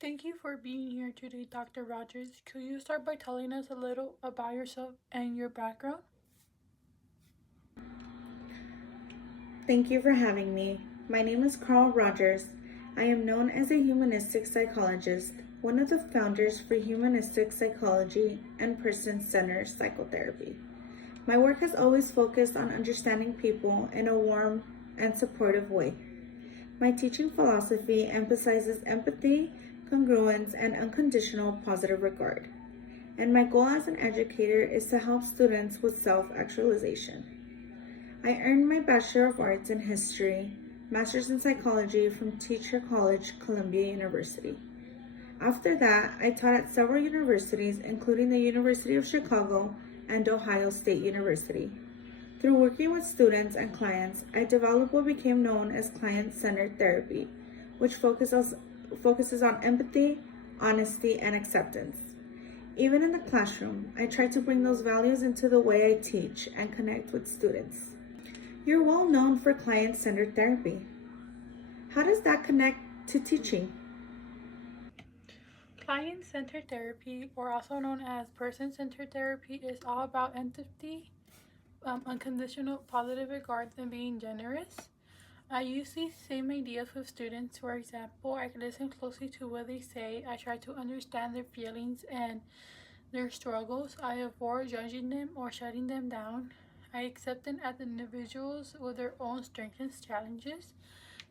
Thank you for being here today, Dr. Rogers. Could you start by telling us a little about yourself and your background? Thank you for having me. My name is Carl Rogers. I am known as a humanistic psychologist, one of the founders for humanistic psychology and person centered psychotherapy. My work has always focused on understanding people in a warm and supportive way. My teaching philosophy emphasizes empathy, congruence, and unconditional positive regard. And my goal as an educator is to help students with self actualization. I earned my Bachelor of Arts in History, Master's in Psychology from Teacher College, Columbia University. After that, I taught at several universities, including the University of Chicago and Ohio State University. Through working with students and clients, I developed what became known as client-centered therapy, which focuses on empathy, honesty, and acceptance. Even in the classroom, I try to bring those values into the way I teach and connect with students. You're well known for client-centered therapy. How does that connect to teaching? Client centered therapy, or also known as person centered therapy, is all about empathy, unconditional positive regard, and being generous. I use these same ideas with students. For example, I listen closely to what they say, I try to understand their feelings and their struggles, I avoid judging them or shutting them down. I accept them as individuals with their own strengths and challenges.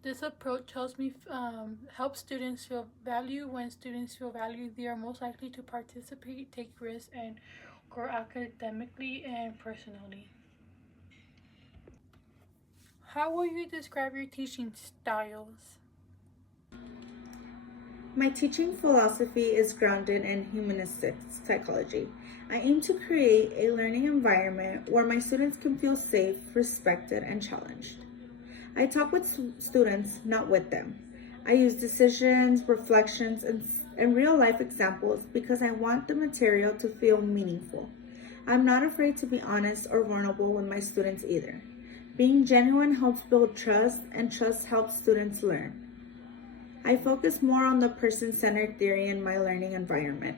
This approach helps students feel valued. When students feel valued, they are most likely to participate, take risks, and grow academically and personally. How will you describe your teaching styles? My teaching philosophy is grounded in humanistic psychology. I aim to create a learning environment where my students can feel safe, respected, and challenged. I talk with students, not with them. I use decisions, reflections, and real life examples because I want the material to feel meaningful. I'm not afraid to be honest or vulnerable with my students either. Being genuine helps build trust, and trust helps students learn. I focus more on the person centered theory in my learning environment.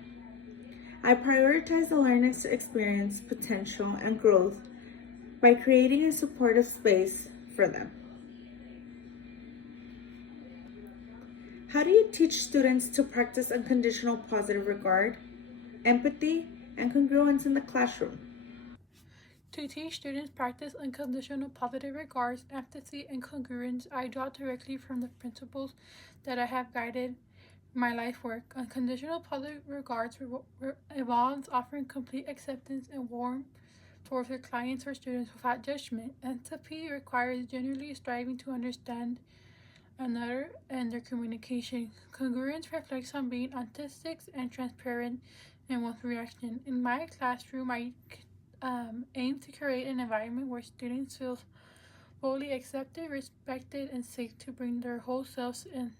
I prioritize the learner's experience, potential, and growth by creating a supportive space for them. How do you teach students to practice unconditional positive regard, empathy, and congruence in the classroom? To teach students practice unconditional positive regards, empathy, and congruence, I draw directly from the principles that I have guided my life work. Unconditional positive regards involves offering complete acceptance and warmth towards their clients or students without judgment. Empathy requires genuinely striving to understand another and their communication. Congruence reflects on being authentic and transparent in one's reaction. In my classroom, I aim to create an environment where students feel fully accepted, respected, and safe to bring their whole selves in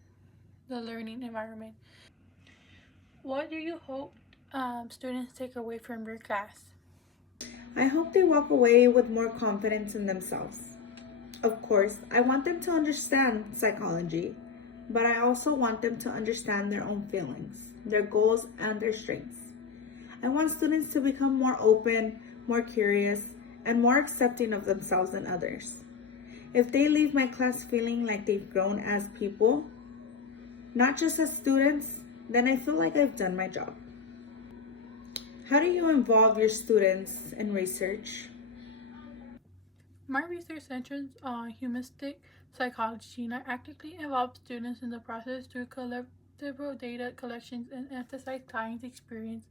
the learning environment. What do you hope students take away from your class? I hope they walk away with more confidence in themselves. Of course, I want them to understand psychology, but I also want them to understand their own feelings, their goals, and their strengths. I want students to become more open, more curious, and more accepting of themselves and others. If they leave my class feeling like they've grown as people, not just as students, then I feel like I've done my job. How do you involve your students in research? My research centers on humanistic psychology, and I actively involve students in the process through collective data collections and emphasize client experience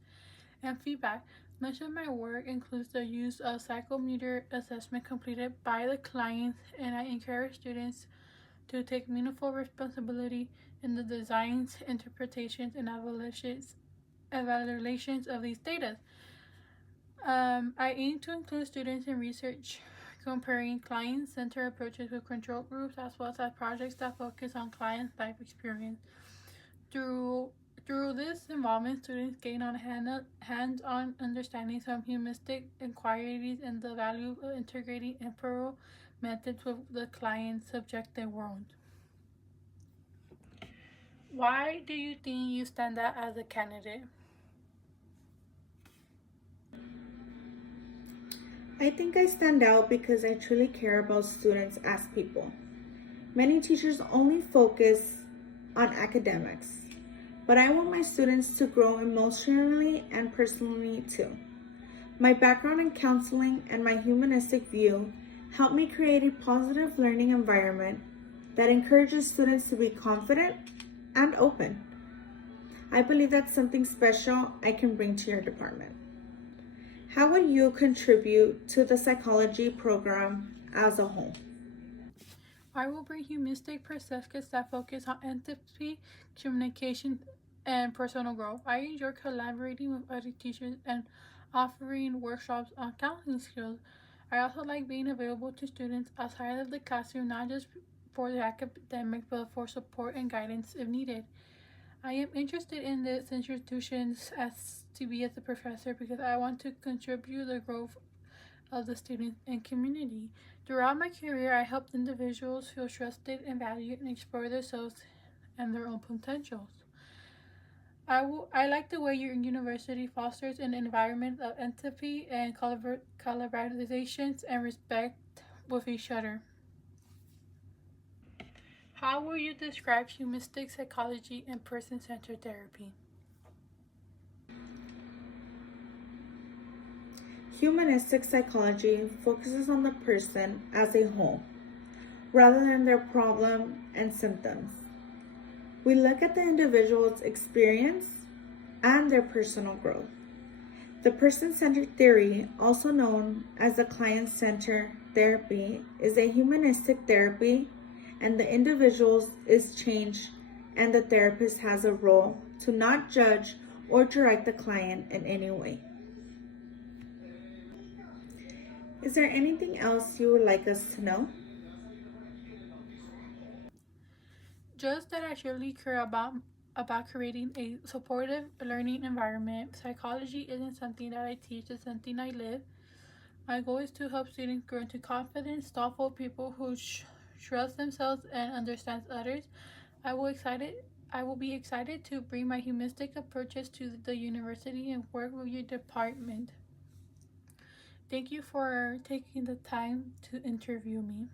and feedback. Much of my work includes the use of psychometer assessment completed by the clients, and I encourage students to take meaningful responsibility in the designs, interpretations, and evaluations of these data. I aim to include students in research comparing client-centered approaches with control groups as well as projects that focus on client life experience. Through through this involvement, students gain on hands-on understandings of humanistic inquiries and the value of integrating empirical methods with the client's subjective world. Why do you think you stand out as a candidate? I think I stand out because I truly care about students as people. Many teachers only focus on academics, but I want my students to grow emotionally and personally too. My background in counseling and my humanistic view help me create a positive learning environment that encourages students to be confident and open. I believe that's something special I can bring to your department. How would you contribute to the psychology program as a whole? I will bring humanistic perspectives that focus on empathy, communication, and personal growth. I enjoy collaborating with other teachers and offering workshops on counseling skills. I also like being available to students outside of the classroom, not just for the academic, but for support and guidance if needed. I am interested in this institutions as to be as a professor because I want to contribute the growth of the student and community. Throughout my career, I helped individuals feel trusted and valued and explore themselves and their own potentials. I like the way your university fosters an environment of empathy and collaborations and respect with each other. How will you describe humanistic psychology and person-centered therapy? Humanistic psychology focuses on the person as a whole rather than their problem and symptoms. We look at the individual's experience and their personal growth. The person centered theory, also known as the client centered therapy, is a humanistic therapy, and the individual is changed, and the therapist has a role to not judge or direct the client in any way. Is there anything else you would like us to know? Just that I truly care about creating a supportive learning environment. Psychology isn't something that I teach, it's something I live. My goal is to help students grow into confident, thoughtful people who trust themselves and understand others. I will excited I will be excited to bring my humanistic approaches to the university and work with your department. Thank you for taking the time to interview me.